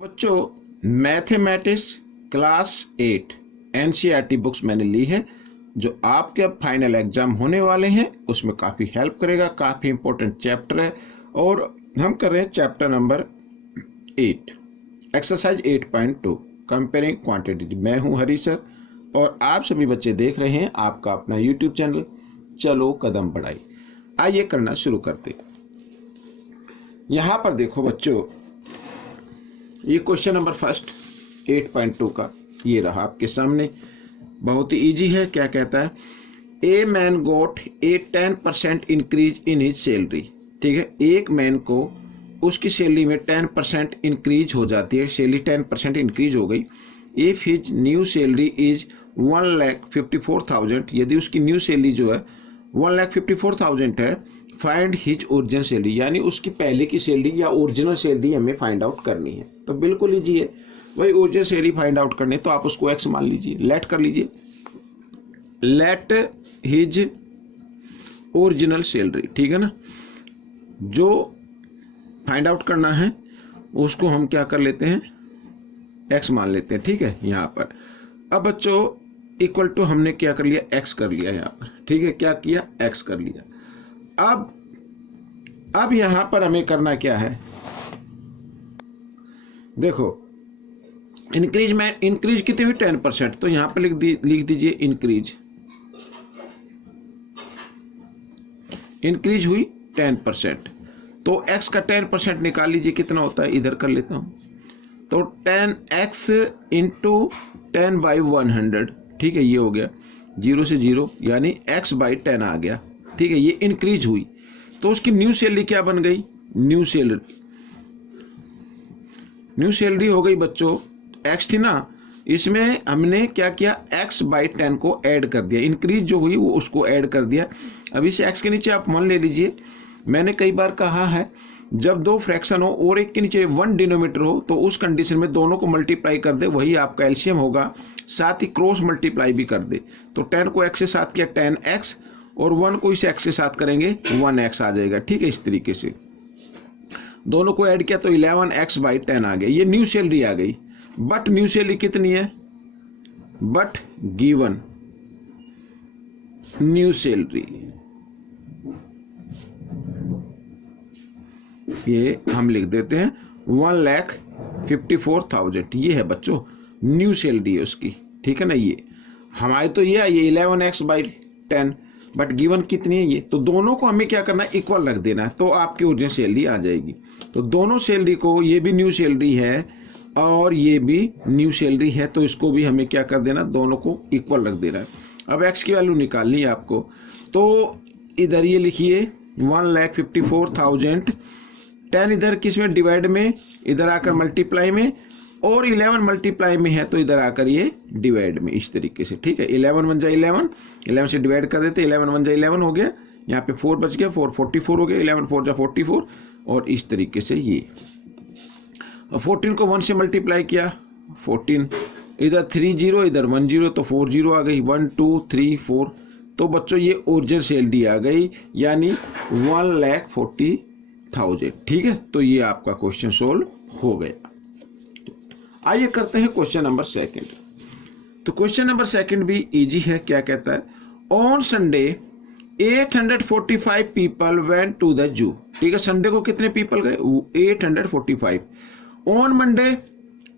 बच्चों, mathematics class 8 NCERT books मैंने ली है जो आपके अब फाइनल एग्जाम होने वाले हैं उसमें काफ़ी हेल्प करेगा। काफ़ी इंपॉर्टेंट चैप्टर है और हम कर रहे हैं chapter number 8 exercise 8.2 comparing quantity. मैं हूं हरी सर और आप सभी बच्चे देख रहे हैं आपका अपना यूट्यूब चैनल चलो कदम बढ़ाई। आइए करना शुरू करते। यहाँ पर देखो बच्चों, ये क्वेश्चन नंबर फर्स्ट 8.2 का ये रहा आपके सामने। बहुत ही इजी है। क्या कहता है, a man got a 10% increase in his salary. ठीक है, एक मैन को उसकी सैलरी में 10% इंक्रीज हो जाती है, सैलरी 10% इंक्रीज हो गई। If his new salary is 1,54,000, यदि उसकी न्यू सैलरी जो है 1,54,000 है, फाइंड हिज ओरिजिनल सैलरी, यानी उसकी पहले की सैलरी या ओरिजिनल सैलरी हमें फाइंड आउट करनी है। तो बिल्कुल इजी है भाई, ओरिजिनल सैलरी फाइंड आउट करनी तो आप उसको एक्स मान लीजिए, लेट कर लीजिए, लेट हिज ओरिजिनल सैलरी। ठीक है ना, जो फाइंड आउट करना है उसको हम क्या कर लेते हैं, एक्स मान लेते हैं। ठीक है, यहाँ पर अब बच्चों इक्वल टू हमने क्या कर लिया, एक्स कर लिया यहाँ पर। ठीक है, क्या किया, एक्स कर लिया। अब यहां पर हमें करना क्या है, देखो इंक्रीज कितनी हुई 10%, तो यहां पर लिख दीजिए इंक्रीज हुई 10%। तो x का 10% निकाल लीजिए, कितना होता है, इधर कर लेता हूं। तो 10x इंटू 10/100। ठीक है, ये हो गया 0 से 0 यानी x/10 आ गया। ठीक है, ये इंक्रीज हुई तो उसकी न्यू सैलरी क्या बन गई, न्यू सैलरी हो गई बच्चों, एक्स थी ना, इसमें हमने क्या किया, x/10 को ऐड कर दिया, इंक्रीज जो हुई वो उसको ऐड कर दिया। अब इस x के नीचे आप 1 ले लीजिए। मैंने कई बार कहा है, जब दो फ्रैक्शन हो और एक के नीचे 1 डिनोमिनेटर हो तो उस कंडीशन में दोनों को मल्टीप्लाई कर दे, वही आपका एलसीएम होगा, साथ ही क्रॉस मल्टीप्लाई भी कर दे। तो 10 को x से साथ किया 10x और 1 को इस x से साथ करेंगे 1x आ जाएगा। ठीक है, इस तरीके से दोनों को ऐड किया तो 11x/10 आ गया, ये न्यू सैलरी आ गई। बट न्यू सैलरी कितनी है, बट गिवन न्यू सैलरी, ये हम लिख देते हैं 1,54,000। ये है बच्चों न्यू सैलरी है उसकी। ठीक है ना, ये हमारे तो ये 11x/10, बट गिवन कितनी है ये, तो दोनों को हमें क्या करना है, इक्वल रख देना है, तो आपकी ओरिजिनल सैलरी आ जाएगी। तो दोनों सैलरी को, ये भी न्यू सैलरी है और ये भी न्यू सैलरी है, तो इसको भी हमें क्या कर देना, दोनों को इक्वल रख देना है। अब एक्स की वैल्यू निकालनी है आपको, तो इधर ये लिखिए 1,54,000, 10 इधर किस में, डिवाइड में, इधर आकर मल्टीप्लाई में, और 11 मल्टीप्लाई में है तो इधर आकर ये डिवाइड में, इस तरीके से। ठीक है, 11 1 जा 11 से डिवाइड कर देते, 11 1 जा 11 हो गया, यहाँ पे 4 बच गया, 4 44 हो गया, 11 4 जा 44, और इस तरीके से ये 14 को 1 से मल्टीप्लाई किया 14, इधर 3 0 इधर 1 0, तो 4 0 आ गई, 1 2 3 4। तो बच्चों ये ओरिजिनल सैलरी आ गई, यानी 1,40,000। ठीक है, तो ये आपका क्वेश्चन सोल्व हो गया। आइए करते हैं क्वेश्चन नंबर सेकंड। तो क्वेश्चन नंबर सेकंड भी इजी है। क्या कहता है, on Sunday 845 people went to the zoo. ठीक है, संडे को कितने पीपल गए, 845। On Monday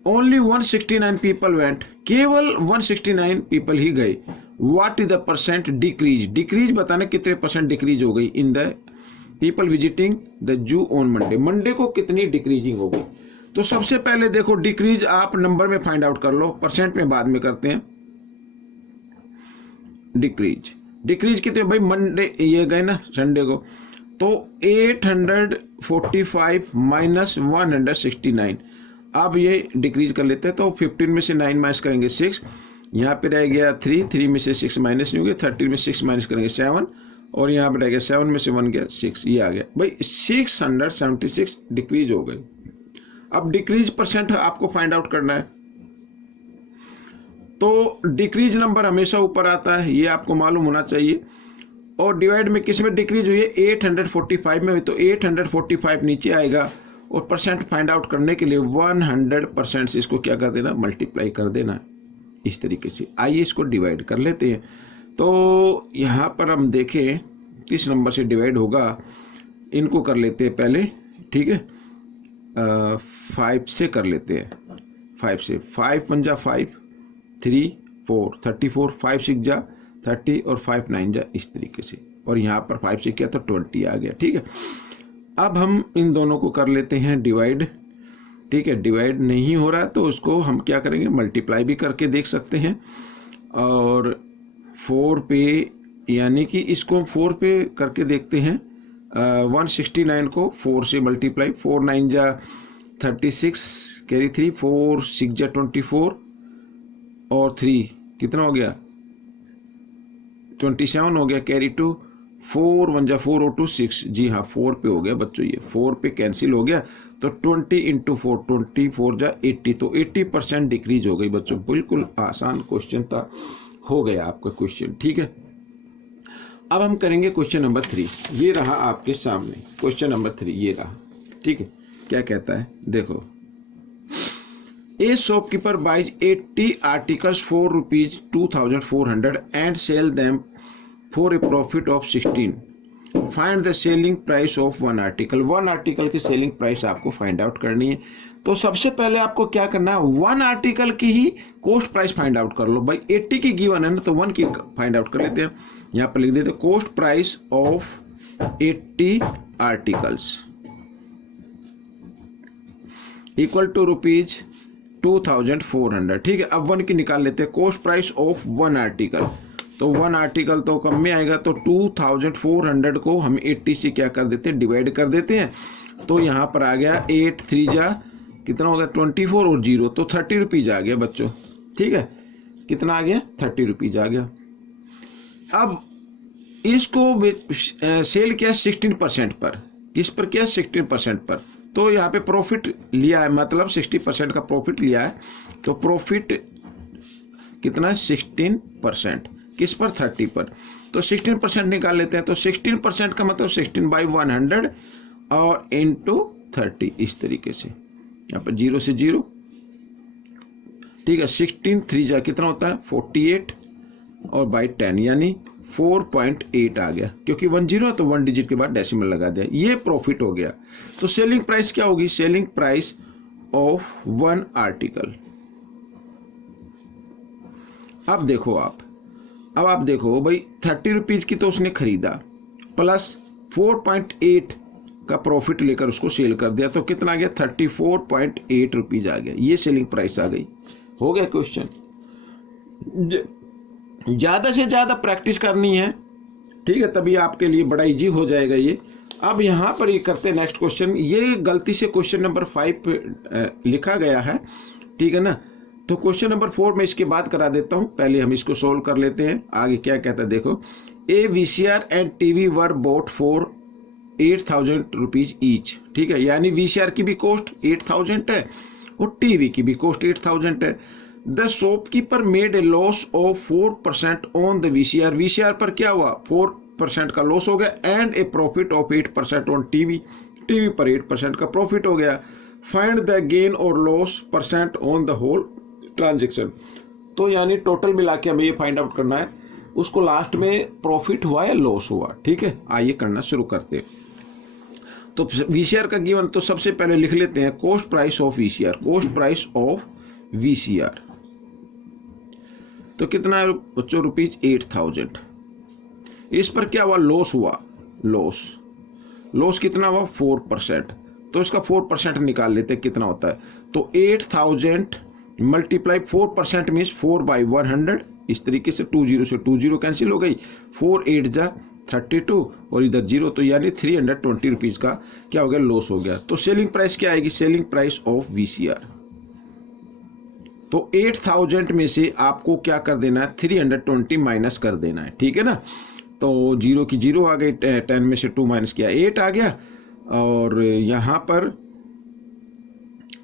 only 169 people went, केवल 169 पीपल ही गए। What is the percent decrease बताना, कितने परसेंट डिक्रीज हो गई in the people visiting the zoo on Monday. Monday को कितनी डिक्रीजिंग हो गई। तो सबसे पहले देखो, डिक्रीज आप नंबर में फाइंड आउट कर लो, परसेंट में बाद में करते हैं। डिक्रीज कितने भाई, मंडे ये गए ना संडे को, तो 845 माइनस 169। अब ये डिक्रीज कर लेते हैं, तो 15 में से 9 माइनस करेंगे 6, यहाँ पे रह गया 3 में से 6 माइनस नहीं हो गया, 13 में 6 माइनस करेंगे 7, और यहाँ पे रह गया 7 में से 1 गया 6, ये आ गया भाई 676 डिक्रीज हो गई। अब डिक्रीज परसेंट आपको फाइंड आउट करना है, तो डिक्रीज नंबर हमेशा ऊपर आता है, ये आपको मालूम होना चाहिए। और डिवाइड में किस में डिक्रीज हुई है, 845 में हुई, तो 845 नीचे आएगा और परसेंट फाइंड आउट करने के लिए 100% से इसको क्या कर देना, मल्टीप्लाई कर देना इस तरीके से। आइए इसको डिवाइड कर लेते हैं। तो यहाँ पर हम देखें किस नंबर से डिवाइड होगा, इनको कर लेते हैं पहले, ठीक है। 5 से कर लेते हैं, 5 से। 5 1 जा 5, 3 4 34, 5 6 जा 30 और 5 9 जा इस तरीके से। और यहाँ पर 5 से किया तो 20 आ गया, ठीक है। अब हम इन दोनों को कर लेते हैं डिवाइड, ठीक है। डिवाइड नहीं हो रहा है तो उसको हम क्या करेंगे, मल्टीप्लाई भी करके देख सकते हैं। और 4 पे, यानी कि इसको 4 पे करके देखते हैं। 169 को 4 से मल्टीप्लाई, 4 9 जा 36, कैरी 3, 4 6 जा 24 और 3 कितना हो गया, 27 हो गया, कैरी 2, 4 1 जा 4 और 2 6, जी हाँ 4 पे हो गया बच्चों, ये 4 पे कैंसिल हो गया। तो 20 इंटू 4, 24 जा 80, तो 80% डिक्रीज हो गई बच्चों। बिल्कुल आसान क्वेश्चन था, हो गया आपका क्वेश्चन, ठीक है। अब हम करेंगे क्वेश्चन नंबर 3। ये रहा आपके सामने क्वेश्चन नंबर 3, ये रहा, ठीक है। क्या कहता है देखो, a shopkeeper buys 80 articles for ₹2400 and sell them for a profit of 16। Find the selling price of one article. One article की सेलिंग प्राइस आपको फाइंड आउट करनी है। तो सबसे पहले आपको क्या करना है, वन आर्टिकल की ही कॉस्ट प्राइस फाइंड आउट कर लो। भाई 80 की गिवन है ना, तो 1 की फाइंड आउट कर लेते हैं। यहाँ पर लिख देते हैं cost price of 80 articles equal to ₹2400, ठीक है। अब 1 की निकाल लेते हैं, cost price of one article. तो 1 आर्टिकल तो कम में आएगा, तो 2400 को हम 80 से क्या कर देते हैं, डिवाइड कर देते हैं। तो यहाँ पर आ गया 8 3 जा कितना हो गया, 24 और 0, तो 30 रुपीज आ गया बच्चों, ठीक है। कितना आ गया, 30 रुपीज आ गया। अब इसको सेल किया 16% पर, किस पर किया, 16% पर। तो यहाँ पे प्रॉफिट लिया है, मतलब 60% का प्रॉफिट लिया है। तो प्रॉफिट कितना है, 16%, किस पर, 30 पर। तो 16% निकाल लेते हैं। तो 16% का मतलब 16/100 और इंटू 30 इस तरीके से। यहाँ पर 0 से 0, ठीक है। 16 3 जा कितना होता है, 48 और बाई 10 यानी 4.8 आ गया, क्योंकि 10 है तो 1 डिजिट के बाद डेसिमल लगा दिया। ये प्रॉफिट हो गया। तो सेलिंग प्राइस क्या होगी, selling price of one article. अब देखो आप देखो भाई 30 रुपीज की तो उसने खरीदा, प्लस 4.8 का प्रॉफिट लेकर उसको सेल कर दिया, तो कितना आ गया, 34.8 रुपीज आ गया। ये सेलिंग प्राइस आ गई। हो गया क्वेश्चन। ज्यादा से ज्यादा प्रैक्टिस करनी है, ठीक है, तभी आपके लिए बड़ा इजी हो जाएगा ये। अब यहाँ पर ये करते हैं नेक्स्ट क्वेश्चन। ये गलती से क्वेश्चन नंबर 5 लिखा गया है, ठीक है ना। तो क्वेश्चन नंबर 4 में इसके बाद करा देता हूँ, पहले हम इसको सोल्व कर लेते हैं। आगे क्या कहता है देखो, ए VCR and TV were boat for 8000 rupees each, ठीक है। यानी VCR की भी कॉस्ट 8000 है और TV की भी कॉस्ट 8000 है। The shopkeeper made a loss of 4% on the VCR। VCR पर क्या हुआ, 4% का लॉस हो गया, and a profit of 8% on TV। TV पर 8% का प्रॉफिट हो गया। फाइंड द गेन और loss percent on the whole transaction. तो यानी टोटल मिला के हमें ये फाइंड आउट करना है, उसको लास्ट में प्रॉफिट हुआ या लॉस हुआ, ठीक है। आइए करना शुरू करते हैं। तो VCR का गिवन तो सबसे पहले लिख लेते हैं, cost price of VCR। Cost price of VCR तो कितना है बच्चों, ₹8000। इस पर क्या हुआ, लॉस हुआ, लॉस कितना हुआ, 4%। तो इसका 4% निकाल लेते हैं, कितना होता है। तो 8000 मल्टीप्लाई 4% मीन्स 4/100, इस तरीके से 20 से 20 कैंसिल हो गई, 4 8 जा 32 और इधर 0, तो यानी 320 रुपीज का क्या हो गया, लॉस हो गया। तो सेलिंग प्राइस क्या आएगी, सेलिंग प्राइस ऑफ VCR। तो 8000 में से आपको क्या कर देना है, 320 माइनस कर देना है, ठीक है ना। तो 0 की 0 आ गई, 10 में से 2 माइनस किया 8 आ गया, और यहाँ पर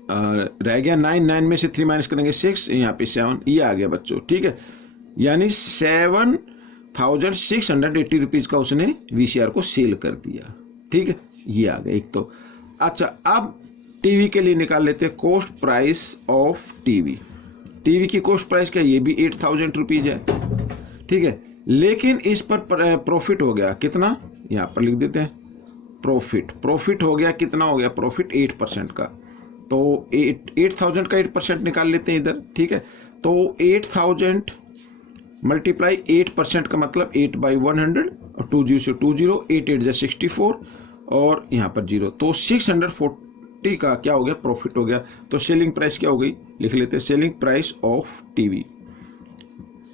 रह गया 9 में से 3 माइनस करेंगे 6, यहाँ पे 7, ये आ गया बच्चों, ठीक है। यानी 7680 रुपीज का उसने VCR को सेल कर दिया, ठीक है। ये आ गया एक। तो अच्छा, अब टीवी के लिए निकाल लेते हैं cost price of TV. TV की कॉस्ट प्राइस क्या, ये भी 8000 रुपीज है, ठीक है। लेकिन इस पर प्रॉफिट हो गया कितना, यहाँ पर लिख देते हैं प्रॉफिट हो गया कितना, हो गया प्रॉफिट 8% का। तो 8000 का 8% निकाल लेते हैं इधर, ठीक है। तो 8000 मल्टीप्लाई 8% का मतलब 8/100 और 20 से 20, 8 8 जा 64 और यहाँ पर 0, तो 640 का क्या हो गया, प्रॉफिट हो गया। तो सेलिंग प्राइस क्या हो गई, लिख लेते हैं सेलिंग प्राइस ऑफ टीवी।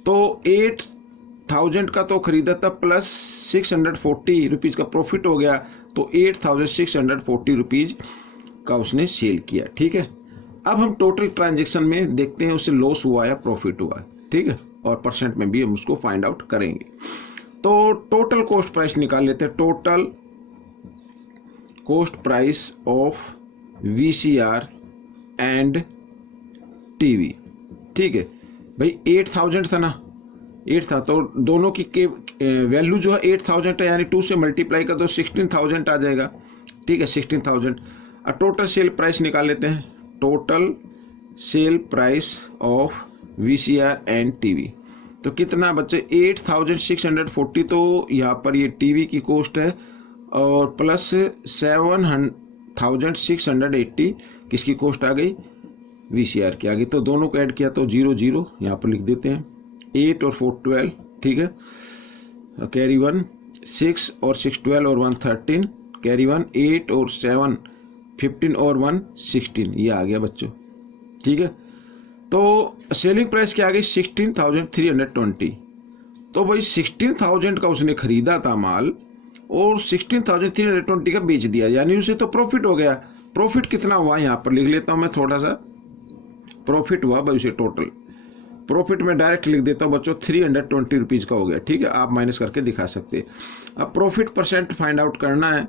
तो 8000 का तो खरीदा था प्लस 640 रुपीज का प्रॉफिट हो गया, तो 8640 रुपीज का उसने सेल किया, ठीक है। अब हम टोटल ट्रांजैक्शन में देखते हैं उससे लॉस हुआ या प्रॉफिट हुआ, ठीक है, और परसेंट में भी हम उसको फाइंड आउट करेंगे। तो टोटल कॉस्ट प्राइस निकाल लेते हैं, total cost price of VCR and TV, ठीक है भाई। 8000 था ना, 8 था, तो दोनों की वैल्यू जो है 8000 है, यानी 2 से मल्टीप्लाई कर दो 16000 आ जाएगा, ठीक है, 16000। और टोटल सेल प्राइस निकाल लेते हैं, total sale price of VCR and TV. तो कितना बच्चे 8640, तो यहाँ पर ये टीवी की कॉस्ट है और प्लस 7680 किसकी कॉस्ट आ गई, VCR की आ गई। तो दोनों को ऐड किया तो 0 0 यहाँ पर लिख देते हैं, 8 और 4 12, ठीक है, कैरी 1 6 और 6 12 और 1 13, कैरी 1 8 और 7 15 और 1 16, ये आ गया बच्चों, ठीक है। तो सेलिंग प्राइस क्या आ गई 16320। तो भाई 16000 का उसने खरीदा था माल और 16320 का बेच दिया, यानी उसे तो प्रॉफिट हो गया। प्रॉफिट कितना हुआ यहाँ पर लिख लेता हूँ मैं, थोड़ा सा प्रॉफिट हुआ भाई उसे, टोटल प्रॉफिट में डायरेक्ट लिख देता हूँ बच्चों, 320 रुपीज का हो गया, ठीक है। आप माइनस करके दिखा सकते हैं। अब प्रॉफिट परसेंट फाइंड आउट करना है,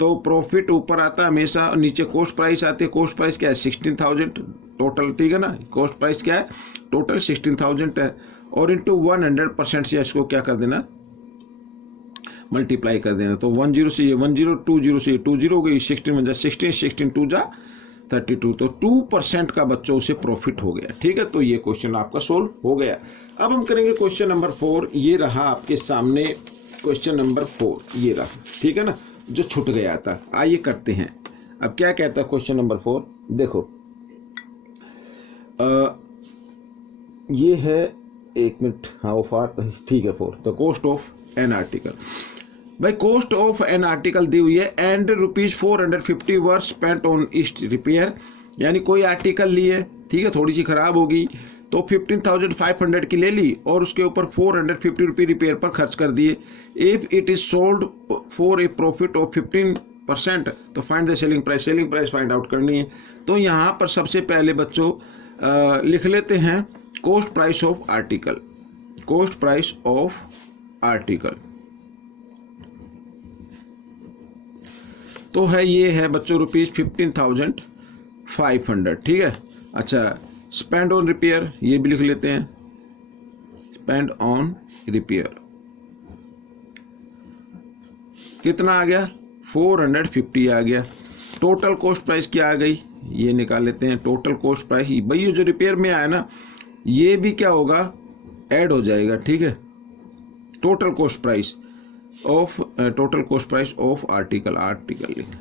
तो प्रॉफिट ऊपर आता है हमेशा, नीचे कॉस्ट प्राइस आती है। कॉस्ट प्राइस क्या है 16000 टोटल, ठीक है ना। कॉस्ट प्राइस क्या है टोटल 16000 है, और इंटू 100% से इसको क्या कर देना, मल्टीप्लाई कर देना। तो 10 से ये 10, 20 से ये 20 हो गई, 16 जा 16, 16 2 जा 32, तो 2% का बच्चों से प्रॉफिट हो गया, ठीक है। तो ये क्वेश्चन आपका सोल्व हो गया। अब हम करेंगे क्वेश्चन नंबर 4, ये रहा आपके सामने क्वेश्चन नंबर 4, ये रहा, ठीक है ना, जो छूट गया था। आइए करते हैं। अब क्या कहता है क्वेश्चन नंबर 4, देखो ये है, एक मिनट, हाँ वो 4, ठीक है 4, the cost of an article. भाई कॉस्ट ऑफ एन आर्टिकल दी हुई है and ₹450 were spent on it's repair, यानी कोई आर्टिकल लिए, ठीक है, थोड़ी सी खराब होगी तो 15,500 की ले ली और उसके ऊपर 450 रुपये रिपेयर पर खर्च कर दिए। If it is sold for a profit of 15%, तो find the selling price. Selling price find out करनी है। तो यहाँ पर सबसे पहले बच्चों लिख लेते हैं cost price of article. Cost price of article तो है, ये है बच्चों ₹15,500, ठीक है। अच्छा, स्पेंड ऑन रिपेयर ये भी लिख लेते हैं, स्पेंड ऑन रिपेयर कितना आ गया 450 आ गया। टोटल कॉस्ट प्राइस क्या आ गई ये निकाल लेते हैं। टोटल कॉस्ट प्राइस भाई ये जो रिपेयर में आया ना, ये भी क्या होगा ऐड हो जाएगा, ठीक है। Total cost price of article लिखना,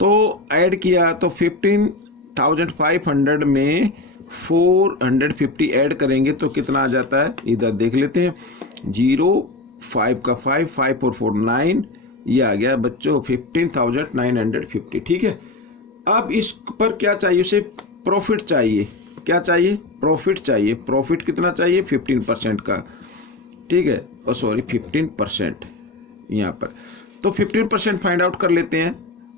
तो ऐड किया तो 15,500 में 450 ऐड करेंगे तो कितना आ जाता है, इधर देख लेते हैं। 0 5 का 5 5 और 4 9, ये आ गया बच्चों 15,950, ठीक है। अब इस पर क्या चाहिए, उसे प्रॉफिट चाहिए। क्या चाहिए, प्रॉफिट चाहिए। प्रॉफिट कितना चाहिए 15% का, ठीक है, और सॉरी 15% यहाँ पर। तो 15% फाइंड आउट कर लेते हैं।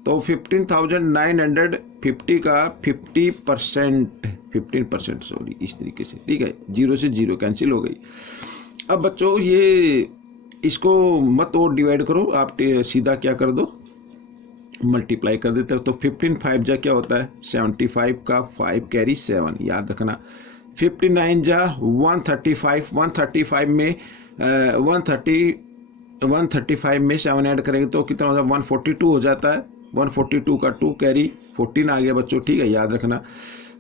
तो 15,950 का 15%, सॉरी इस तरीके से, ठीक है, 0 से 0 कैंसिल हो गई। अब बच्चों ये इसको मत और डिवाइड करो, आप सीधा क्या कर दो मल्टीप्लाई कर देते हो। तो 15 5 जा क्या होता है 75 का 5 कैरी 7, याद रखना। 59 जा 135, 135 में 135 में 7 ऐड करेंगे तो कितना हो जाता है 142 हो जाता है, 142 का 2 कैरी 14 आ गया बच्चों, ठीक है, याद रखना।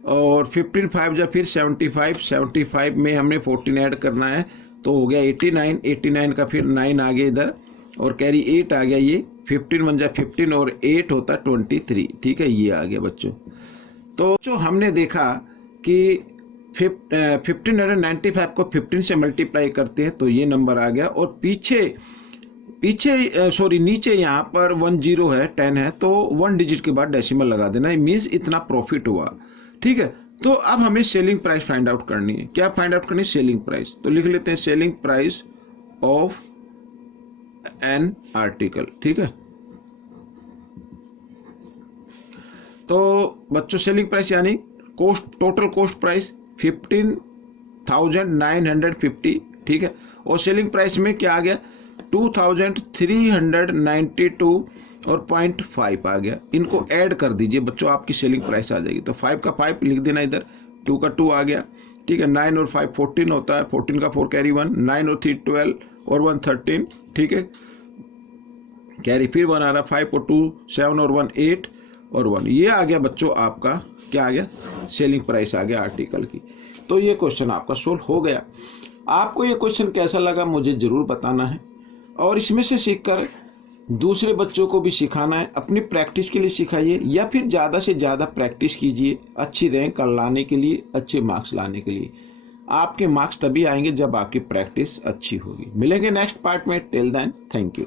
और 15 5 जा फिर 75 में हमने 14 ऐड करना है तो हो गया 89 का फिर 9 आ गया इधर और कैरी 8 आ गया, ये 15 1 जा 15 और 8 होता 23, ठीक है, ये आ गया बच्चों। तो जो हमने देखा कि 1595 को 15 से मल्टीप्लाई करते हैं तो ये नंबर आ गया, और नीचे यहाँ पर 10 है 10 है तो 1 डिजिट के बाद डेसिमल लगा देना, मीन्स इतना प्रॉफिट हुआ, ठीक है। तो अब हमें सेलिंग प्राइस फाइंड आउट करनी है। क्या फाइंड आउट करनी है? Selling price. तो लिख लेते हैं selling price of an article, ठीक है। तो बच्चों सेलिंग प्राइस यानी कोस्ट, टोटल कोस्ट प्राइस 15,950, ठीक है, और सेलिंग प्राइस में क्या आ गया 2,392 और 0.5 आ गया। इनको ऐड कर दीजिए बच्चों, आपकी सेलिंग प्राइस आ जाएगी। तो 5 का 5 लिख देना इधर, 2 का 2 आ गया, ठीक है। 9 और 5 14 होता है, 14 का 4 कैरी 1, 9 और 3 12 और 1 13, ठीक है, कैरी फिर 1 आ रहा, 5 और 2 7 और 1 8 और 1, ये आ गया बच्चों आपका क्या आ गया, सेलिंग प्राइस आ गया आर्टिकल की। तो ये क्वेश्चन आपका सोल्व हो गया। आपको ये क्वेश्चन कैसा लगा मुझे जरूर बताना है, और इसमें से सीखकर दूसरे बच्चों को भी सिखाना है। अपनी प्रैक्टिस के लिए सिखाइए या फिर ज़्यादा से ज़्यादा प्रैक्टिस कीजिए अच्छी रैंक लाने के लिए, अच्छे मार्क्स लाने के लिए। आपके मार्क्स तभी आएंगे जब आपकी प्रैक्टिस अच्छी होगी। मिलेंगे नेक्स्ट पार्ट में, टिल देन थैंक यू।